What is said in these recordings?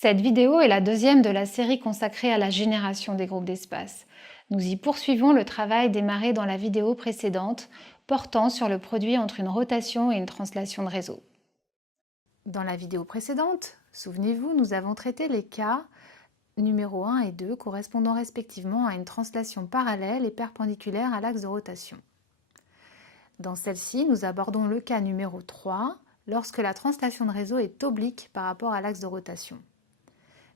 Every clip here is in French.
Cette vidéo est la deuxième de la série consacrée à la génération des groupes d'espace. Nous y poursuivons le travail démarré dans la vidéo précédente, portant sur le produit entre une rotation et une translation de réseau. Dans la vidéo précédente, souvenez-vous, nous avons traité les cas numéro 1 et 2 correspondant respectivement à une translation parallèle et perpendiculaire à l'axe de rotation. Dans celle-ci, nous abordons le cas numéro 3, lorsque la translation de réseau est oblique par rapport à l'axe de rotation.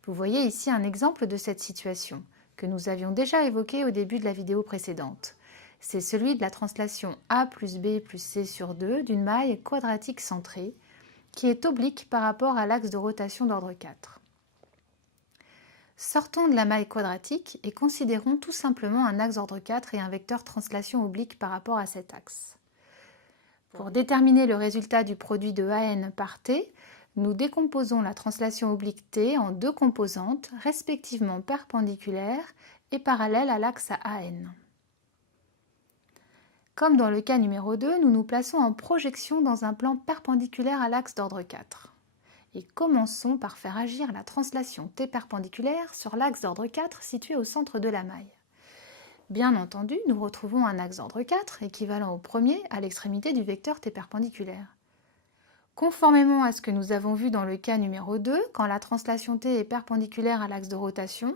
Vous voyez ici un exemple de cette situation, que nous avions déjà évoqué au début de la vidéo précédente. C'est celui de la translation A plus B plus C sur 2 d'une maille quadratique centrée, qui est oblique par rapport à l'axe de rotation d'ordre 4. Sortons de la maille quadratique et considérons tout simplement un axe d'ordre 4 et un vecteur translation oblique par rapport à cet axe. Pour déterminer le résultat du produit de AN par T, nous décomposons la translation oblique T en deux composantes, respectivement perpendiculaires et parallèles à l'axe AN. Comme dans le cas numéro 2, nous nous plaçons en projection dans un plan perpendiculaire à l'axe d'ordre 4. Et commençons par faire agir la translation T perpendiculaire sur l'axe d'ordre 4 situé au centre de la maille. Bien entendu, nous retrouvons un axe d'ordre 4 équivalent au premier à l'extrémité du vecteur T perpendiculaire. Conformément à ce que nous avons vu dans le cas numéro 2, quand la translation T est perpendiculaire à l'axe de rotation,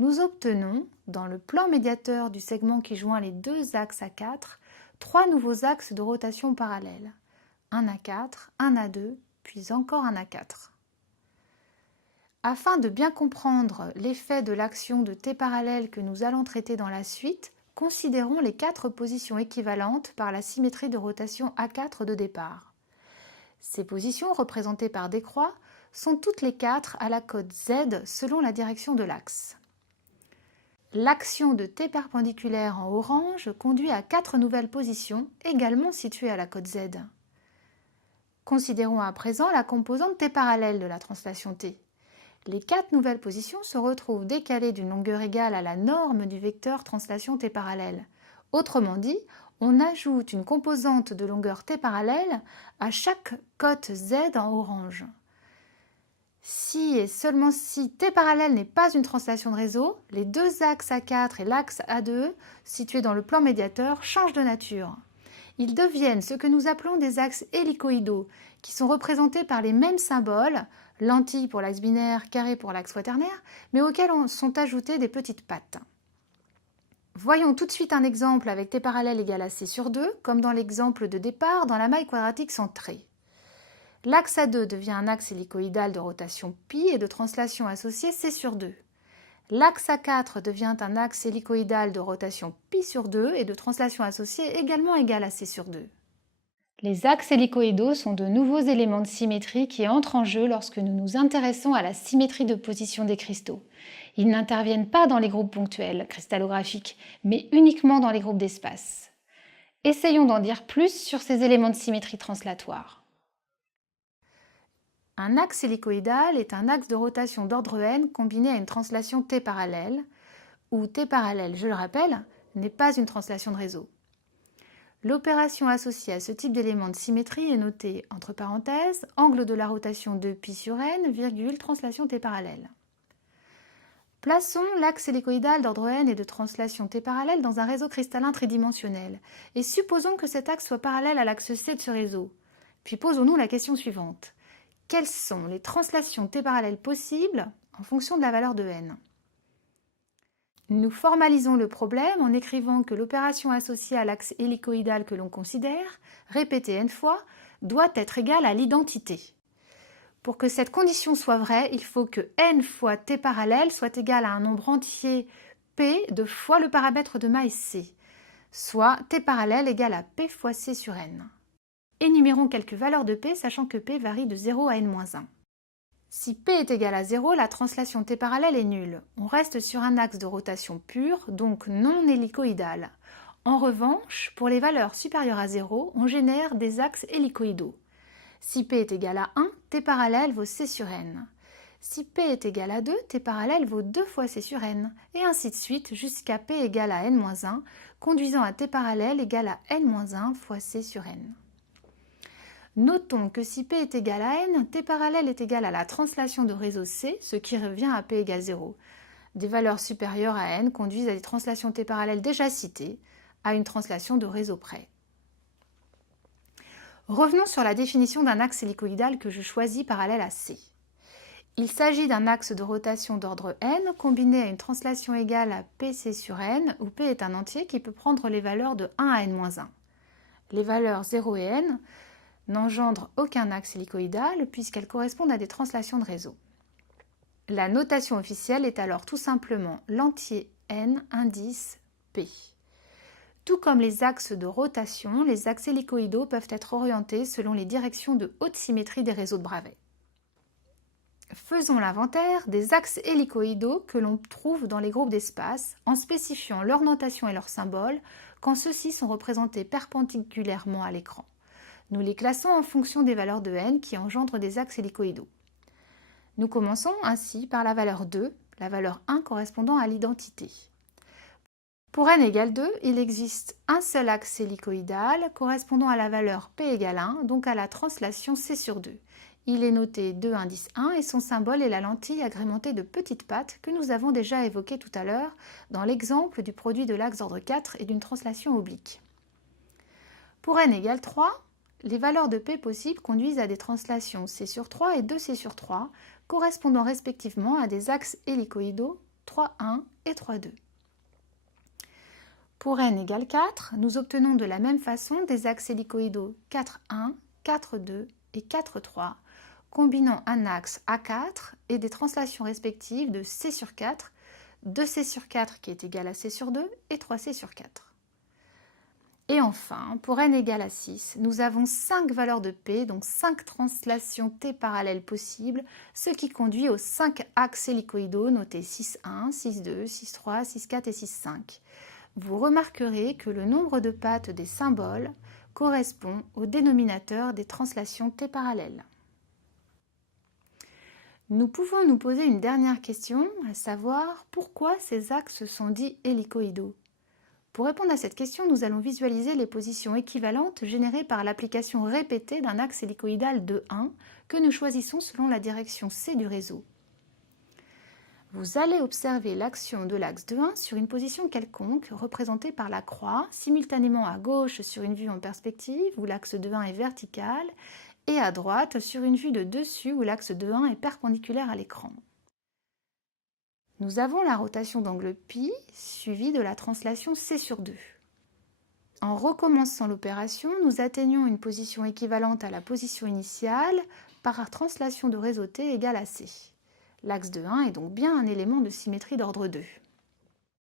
nous obtenons, dans le plan médiateur du segment qui joint les deux axes A4, trois nouveaux axes de rotation parallèles. Un A4, un A2, puis encore un A4. Afin de bien comprendre l'effet de l'action de T parallèle que nous allons traiter dans la suite, considérons les quatre positions équivalentes par la symétrie de rotation A4 de départ. Ces positions, représentées par des croix, sont toutes les quatre à la cote Z selon la direction de l'axe. L'action de T perpendiculaire en orange conduit à quatre nouvelles positions, également situées à la cote Z. Considérons à présent la composante T parallèle de la translation T. Les quatre nouvelles positions se retrouvent décalées d'une longueur égale à la norme du vecteur translation T parallèle. Autrement dit, on ajoute une composante de longueur T parallèle à chaque cote Z en orange. Si et seulement si T parallèle n'est pas une translation de réseau, les deux axes A4 et l'axe A2, situés dans le plan médiateur, changent de nature. Ils deviennent ce que nous appelons des axes hélicoïdaux, qui sont représentés par les mêmes symboles, lentille pour l'axe binaire, carré pour l'axe quaternaire, mais auxquels sont ajoutées des petites pattes. Voyons tout de suite un exemple avec T parallèle égale à C sur 2, comme dans l'exemple de départ dans la maille quadratique centrée. L'axe A2 devient un axe hélicoïdal de rotation π et de translation associée C sur 2. L'axe A4 devient un axe hélicoïdal de rotation π sur 2 et de translation associée également égale à C sur 2. Les axes hélicoïdaux sont de nouveaux éléments de symétrie qui entrent en jeu lorsque nous nous intéressons à la symétrie de position des cristaux. Ils n'interviennent pas dans les groupes ponctuels cristallographiques, mais uniquement dans les groupes d'espace. Essayons d'en dire plus sur ces éléments de symétrie translatoire. Un axe hélicoïdal est un axe de rotation d'ordre n combiné à une translation T parallèle, où T parallèle, je le rappelle, n'est pas une translation de réseau. L'opération associée à ce type d'élément de symétrie est notée entre parenthèses angle de la rotation de π sur n, virgule, translation T parallèle. Plaçons l'axe hélicoïdal d'ordre n et de translation T parallèle dans un réseau cristallin tridimensionnel et supposons que cet axe soit parallèle à l'axe C de ce réseau. Puis posons-nous la question suivante. Quelles sont les translations T parallèles possibles en fonction de la valeur de n ? Nous formalisons le problème en écrivant que l'opération associée à l'axe hélicoïdal que l'on considère, répétée n fois, doit être égale à l'identité. Pour que cette condition soit vraie, il faut que n fois T parallèle soit égal à un nombre entier P de fois le paramètre de maille C, soit T parallèle égale à P fois C sur n. Énumérons quelques valeurs de P, sachant que P varie de 0 à n-1. Si P est égal à 0, la translation T parallèle est nulle. On reste sur un axe de rotation pur, donc non hélicoïdal. En revanche, pour les valeurs supérieures à 0, on génère des axes hélicoïdaux. Si P est égal à 1, T parallèle vaut C sur n. Si P est égal à 2, T parallèle vaut 2 fois C sur n, et ainsi de suite jusqu'à P égale à n-1, conduisant à T parallèle égale à n-1 fois C sur n. Notons que si P est égal à N, T parallèle est égal à la translation de réseau C, ce qui revient à P égale 0. Des valeurs supérieures à N conduisent à des translations T parallèles déjà citées, à une translation de réseau près. Revenons sur la définition d'un axe hélicoïdal que je choisis parallèle à C. Il s'agit d'un axe de rotation d'ordre n combiné à une translation égale à Pc sur n, où P est un entier qui peut prendre les valeurs de 1 à n-1. Les valeurs 0 et n n'engendrent aucun axe hélicoïdal puisqu'elles correspondent à des translations de réseau. La notation officielle est alors tout simplement l'entier n indice P. Tout comme les axes de rotation, les axes hélicoïdaux peuvent être orientés selon les directions de haute symétrie des réseaux de Bravais. Faisons l'inventaire des axes hélicoïdaux que l'on trouve dans les groupes d'espace en spécifiant leur notation et leurs symboles quand ceux-ci sont représentés perpendiculairement à l'écran. Nous les classons en fonction des valeurs de n qui engendrent des axes hélicoïdaux. Nous commençons ainsi par la valeur 2, la valeur 1 correspondant à l'identité. Pour n égale 2, il existe un seul axe hélicoïdal correspondant à la valeur P égale 1, donc à la translation C sur 2. Il est noté 2 indice 1 et son symbole est la lentille agrémentée de petites pattes que nous avons déjà évoquée tout à l'heure dans l'exemple du produit de l'axe d'ordre 4 et d'une translation oblique. Pour n égale 3, les valeurs de P possibles conduisent à des translations C sur 3 et 2C sur 3, correspondant respectivement à des axes hélicoïdaux 3,1 et 3,2. Pour n égale 4, nous obtenons de la même façon des axes hélicoïdaux 4,1, 4,2 et 4,3, combinant un axe A4 et des translations respectives de C sur 4, 2C sur 4 qui est égal à C sur 2 et 3C sur 4. Et enfin, pour n égale à 6, nous avons 5 valeurs de P, donc 5 translations T parallèles possibles, ce qui conduit aux 5 axes hélicoïdaux notés 6,1, 6,2, 6,3, 6,4 et 6,5. Vous remarquerez que le nombre de pattes des symboles correspond au dénominateur des translations T parallèles. Nous pouvons nous poser une dernière question, à savoir pourquoi ces axes sont dits hélicoïdaux. Pour répondre à cette question, nous allons visualiser les positions équivalentes générées par l'application répétée d'un axe hélicoïdal de 1 que nous choisissons selon la direction C du réseau. Vous allez observer l'action de l'axe de 1 sur une position quelconque, représentée par la croix, simultanément à gauche sur une vue en perspective où l'axe de 1 est vertical, et à droite sur une vue de dessus où l'axe de 1 est perpendiculaire à l'écran. Nous avons la rotation d'angle π suivie de la translation C sur 2. En recommençant l'opération, nous atteignons une position équivalente à la position initiale par translation de réseau T égale à C. L'axe de 1 est donc bien un élément de symétrie d'ordre 2.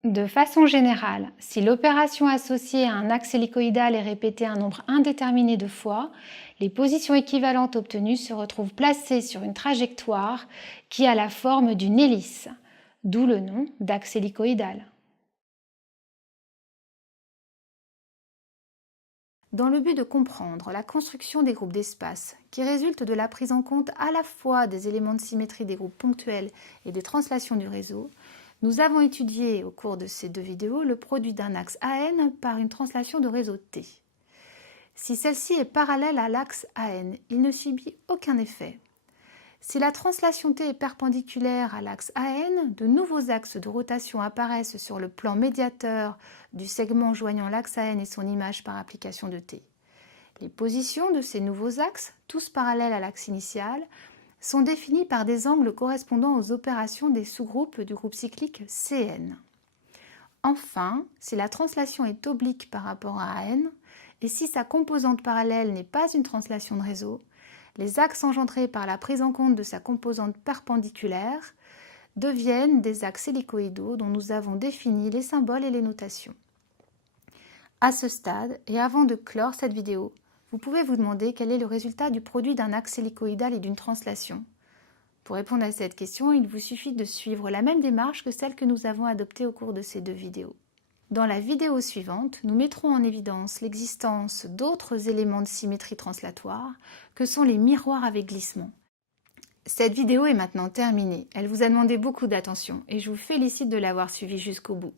De façon générale, si l'opération associée à un axe hélicoïdal est répétée un nombre indéterminé de fois, les positions équivalentes obtenues se retrouvent placées sur une trajectoire qui a la forme d'une hélice, d'où le nom d'axe hélicoïdal. Dans le but de comprendre la construction des groupes d'espace, qui résulte de la prise en compte à la fois des éléments de symétrie des groupes ponctuels et des translations du réseau, nous avons étudié au cours de ces deux vidéos le produit d'un axe AN par une translation de réseau T. Si celle-ci est parallèle à l'axe AN, il ne subit aucun effet. Si la translation T est perpendiculaire à l'axe AN, de nouveaux axes de rotation apparaissent sur le plan médiateur du segment joignant l'axe AN et son image par application de T. Les positions de ces nouveaux axes, tous parallèles à l'axe initial, sont définies par des angles correspondant aux opérations des sous-groupes du groupe cyclique CN. Enfin, si la translation est oblique par rapport à AN, et si sa composante parallèle n'est pas une translation de réseau, les axes engendrés par la prise en compte de sa composante perpendiculaire deviennent des axes hélicoïdaux dont nous avons défini les symboles et les notations. À ce stade, et avant de clore cette vidéo, vous pouvez vous demander quel est le résultat du produit d'un axe hélicoïdal et d'une translation. Pour répondre à cette question, il vous suffit de suivre la même démarche que celle que nous avons adoptée au cours de ces deux vidéos. Dans la vidéo suivante, nous mettrons en évidence l'existence d'autres éléments de symétrie translatoire que sont les miroirs avec glissement. Cette vidéo est maintenant terminée. Elle vous a demandé beaucoup d'attention et je vous félicite de l'avoir suivie jusqu'au bout.